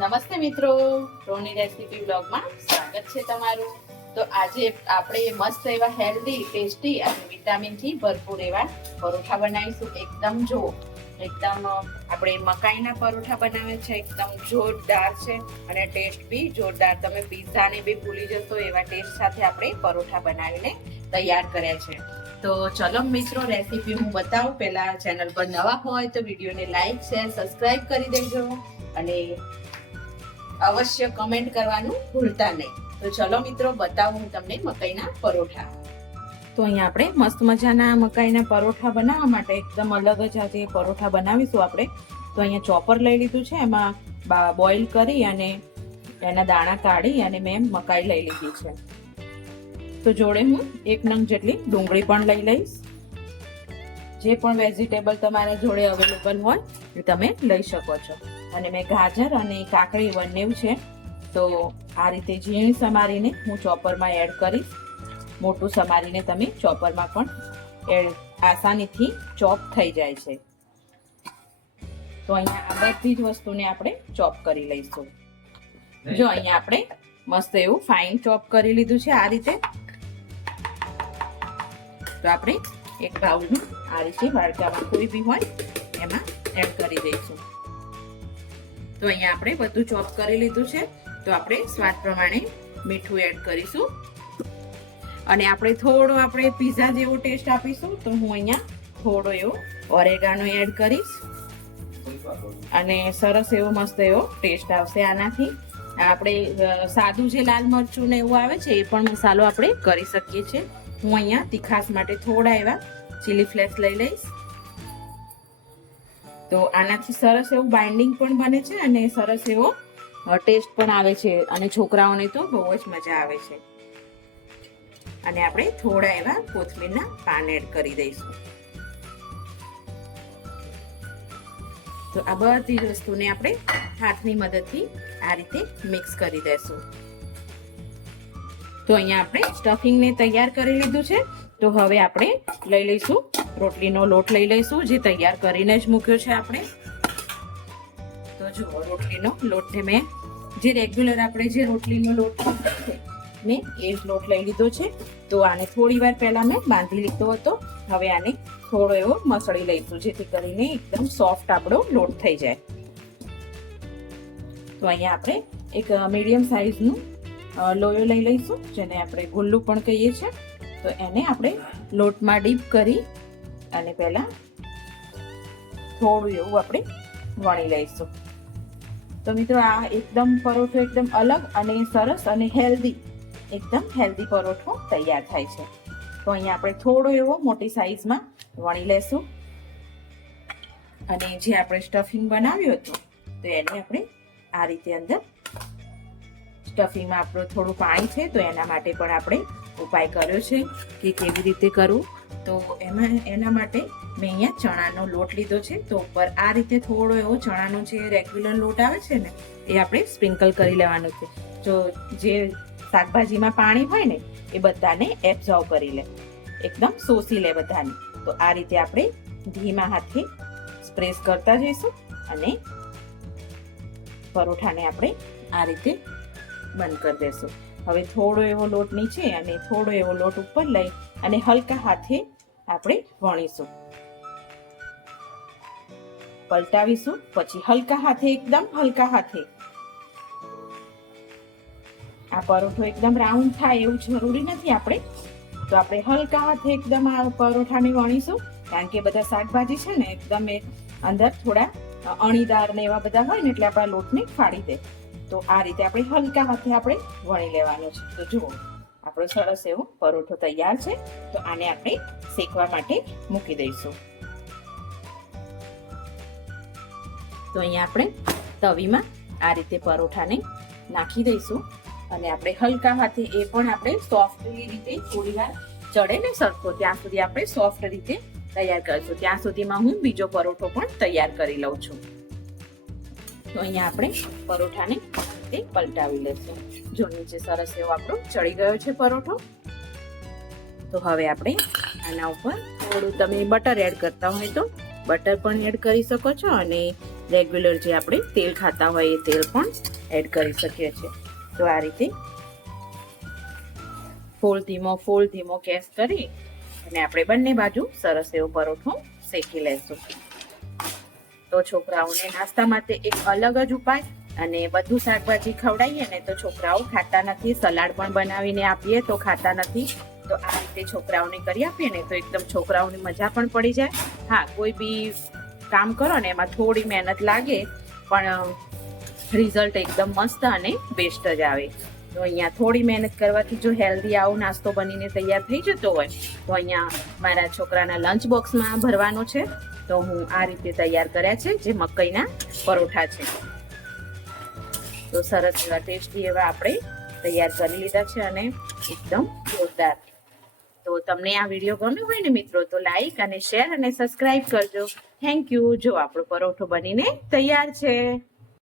નમસ્તે મિત્રો, રોની રેસીપી બ્લોગમાં સ્વાગત છે તમારું। તો આજે આપણે મસ્ત એવા હેલ્ધી, ટેસ્ટી અને વિટામિનથી ભરપૂર એવા પરોઠા બનાવીશું। એકદમ આપણે મકાઈના પરોઠા બનાવે છે, એકદમ જોરદાર છે અને ટેસ્ટ બી જોરદાર। તમે પિઝાને બી ભૂલી જશો એવા ટેસ્ટ સાથે આપણે પરોઠા બનાવીને તૈયાર કર્યા છે। તો ચલો મિત્રો, રેસીપી હું બતાવું। પહેલા ચેનલ પર નવા હોય તો વિડીયોને લાઈક, શેર, સબસ્ક્રાઇબ કરી દેજો અને અવશ્ય કમેન્ટ કરવાનું ભૂલતા નહીં। તો ચલો મિત્રો, બતાવું હું તમને મકાઈના પરોઠા। તો અહીંયા આપણે મસ્ત મજાના મકાઈના પરોઠા બનાવવા માટે એકદમ અલગ જ આજે પરોઠા બનાવીશું આપણે। તો અહીંયા ચોપર લઈ લીધું છે, એમાં બોઇલ કરી અને એના દાણા કાઢી અને મેં મકાઈ લઈ લીધી છે। તો જોડે હું 1 નંગ જેટલી ડુંગળી પણ લઈ લઈશ। જે પણ વેજીટેબલ તમારા જોડે અવેલેબલ હોય એ તમે લઈ શકો છો। અને મેં ગાજર અને કાકડી બંને છે, તો આ રીતે ઝીણી સમારીને હું ચોપરમાં એડ કરીશ। મોટું સમારીને તમે ચોપરમાં પણ આસાનીથી ચોપ થઈ જાય છે। તો અહીંયા આ બધી જ વસ્તુને આપણે ચોપ કરી લઈશું। જો અહીંયા આપણે મસ્ત એવું ફાઇન ચોપ કરી લીધું છે આ રીતે। તો આપણે એક બાઉલમાં આ રીતે વાડકામાં કોઈ બી હોય એમાં એડ કરી દઈશું। તો અહીંયા આપણે બધું ચોપ કરી લીધું છે। તો આપણે સ્વાદ પ્રમાણે મીઠું એડ કરીશું અને આપણે થોડો પીઝા જેવો ટેસ્ટ આપીશું। તો હું અહીંયા થોડો એવો ઓરેગાનો એડ કરીશ અને સરસ એવો મસ્ત એવો ટેસ્ટ આવશે આનાથી। આપણે સાદું જે લાલ મરચું ને એવું આવે છે એ પણ મસાલો આપણે કરી શકીએ છીએ। હું અહીંયા તીખાસ માટે થોડા એવા ચીલી ફ્લેક્સ લઈ લઈશ। તો આનાથી સરસ એવું બાઇન્ડિંગ પણ બને છે અને સરસ એવો ટેસ્ટ પણ આવે છે અને છોકરાઓને તો બહુ જ મજા આવે છે। અને આપણે થોડા એવા કોથમીરના પાન એડ કરી દઈશું। તો આ બધી જ વસ્તુને આપણે હાથની મદદથી આ રીતે મિક્સ કરી દેશું। તો અહીંયા આપણે સ્ટફિંગને તૈયાર કરી લીધું છે। તો હવે આપણે લઈ લઈશું રોટલીનો લોટ લઈ લઈશું, જે તૈયાર કરીને જ મૂક્યો છે આપણે। તો જો રોટલીનો લોટને મેં જે રેગ્યુલર આપણે જે રોટલીનો લોટ છે ને એ જ લોટ લઈ લીધો છે। તો આને થોડી વાર પહેલા મેં બાંધી લીધો હતો। હવે આને થોડો એવો મસળી લઈશું, જેથી કરીને એકદમ સોફ્ટ આપણો લોટ થઈ જાય। તો અહીંયા આપણે એક મીડિયમ સાઈઝનું લોયો લઈ લઈશું, જેને આપણે ગુલ્લું પણ કહીએ છીએ। તો એને આપણે લોટમાં ડીપ કરી અને પહેલા થોડું એવું આપણે વણી લઈશું। તો મિત્રો, આ એકદમ પરોઠો એકદમ અલગ અને સરસ અને એકદમ હેલ્ધી પરોઠો તૈયાર થાય છે। તો અહીંયા આપણે થોડો એવો મોટી સાઈઝમાં વણી લેશું અને જે આપણે સ્ટફિંગ બનાવ્યું હતું તો એને આપણે આ રીતે અંદર સ્ટફિંગમાં આપણું થોડું પાણી છે, તો એના માટે પણ આપણે ઉપાય કર્યો છે કે કેવી રીતે કરવું। તો એના માટે મેં અહીંયા ચણાનો લોટ લીધો છે। તો ઉપર આ રીતે થોડો એવો ચણાનો જે રેગ્યુલર લોટ આવે છે ને એ આપણે સ્પ્રિંકલ કરી લેવાનું છે। જો જે શાકભાજીમાં પાણી હોય ને એ બધાને એબ્ઝોર્વ કરી લે, એકદમ શોષી લે બધાને। તો આ રીતે આપણે ધીમા હાથે સ્પ્રેસ કરતા જઈશું અને પરોઠાને આપણે આ રીતે બંધ કરી દેશું। હવે થોડો એવો લોટ નીચે અને થોડો એવો લોટ ઉપર લઈ અને હલકા હાથે આપણે વણીશું, પલટાવીશું, પછી એકદમ હલકા હાથે। આ પરોઠો એકદમ રાઉન્ડ થાય એવું જરૂરી નથી આપણે। તો આપણે હલકા હાથે એકદમ આ પરોઠાને વણીશું, કારણ કે બધા શાકભાજી છે ને એકદમ અંદર થોડા અણીદાર ને એવા બધા હોય ને એટલે આપણા લોટને ફાડી દે। તો આ રીતે આપણે હલકા હાથે આપણે વણી લેવાનું છે। તો જુઓ, આપણો સરસ એવો પરોઠો તૈયાર છે। તો આને આપણે શેકવા માટે મૂકી દઈશું। તો અહીંયા આપણે તવીમાં આ રીતે પરોઠાને નાખી દઈશું અને આપણે હલકા હાથે એ પણ આપણે સોફ્ટલી રીતે થોડી વાર ચડે ને સરખો ત્યાં સુધી આપણે સોફ્ટ રીતે તૈયાર કરીશું। ત્યાં સુધીમાં હું બીજો પરોઠો પણ તૈયાર કરી લઉં છું। તો અહીંયા આપણે પરોઠાને પલટાવી લઈશું। જો નીચે સરસ એવો આપણો ચડી ગયો છે પરોઠો। તો હવે આપણે આના ઉપર થોડું તમે બટર એડ કરતા હોય તો બટર પણ એડ કરી શકો છો અને રેગ્યુલર જે આપણે તેલ ખાતા હોય એ તેલ પણ એડ કરી શકીએ છીએ. તો આ રીતે ફૂલ ધીમો ગેસ કરી અને આપણે બંને બાજુ સરસ એવો પરોઠો શેકી લેશું. તો છોકરાઓને નાસ્તા માટે એક અલગ જ ઉપાય, અને બધું શાકભાજી ખવડાવીએ ને તો છોકરાઓ ખાતા નથી. સલાડ પણ બનાવીને આપીએ તો ખાતા નથી. તો આ રીતે છોકરાઓને કરી આપીએ ને તો એકદમ છોકરાઓની મજા પણ પડી જાય. હા, કોઈ બી કામ કરો ને એમાં થોડી મહેનત લાગે પણ રિઝલ્ટ એકદમ મસ્ત અને બેસ્ટ જ આવે. તો અહીંયા થોડી મહેનત કરવાથી જો હેલ્ધી આવો નાસ્તો બનીને તૈયાર થઈ જતો હોય તો અહીંયા મારા છોકરાના લંચ બોક્સમાં ભરવાનો છે. તો હું આ રીતે તૈયાર કર્યા છે, જે મકાઈના પરોઠા છે. તો સરસ એવા ટેસ્ટી એવા આપણે તૈયાર કરી લીધા છે અને એકદમ જોરદાર. તો તમને આ વિડીયો ગમ્યો હોય ને મિત્રો તો લાઈક અને શેર અને સબસ્ક્રાઇબ કરજો. Thank you. જો આપણો પરોઠો બનીને તૈયાર છે.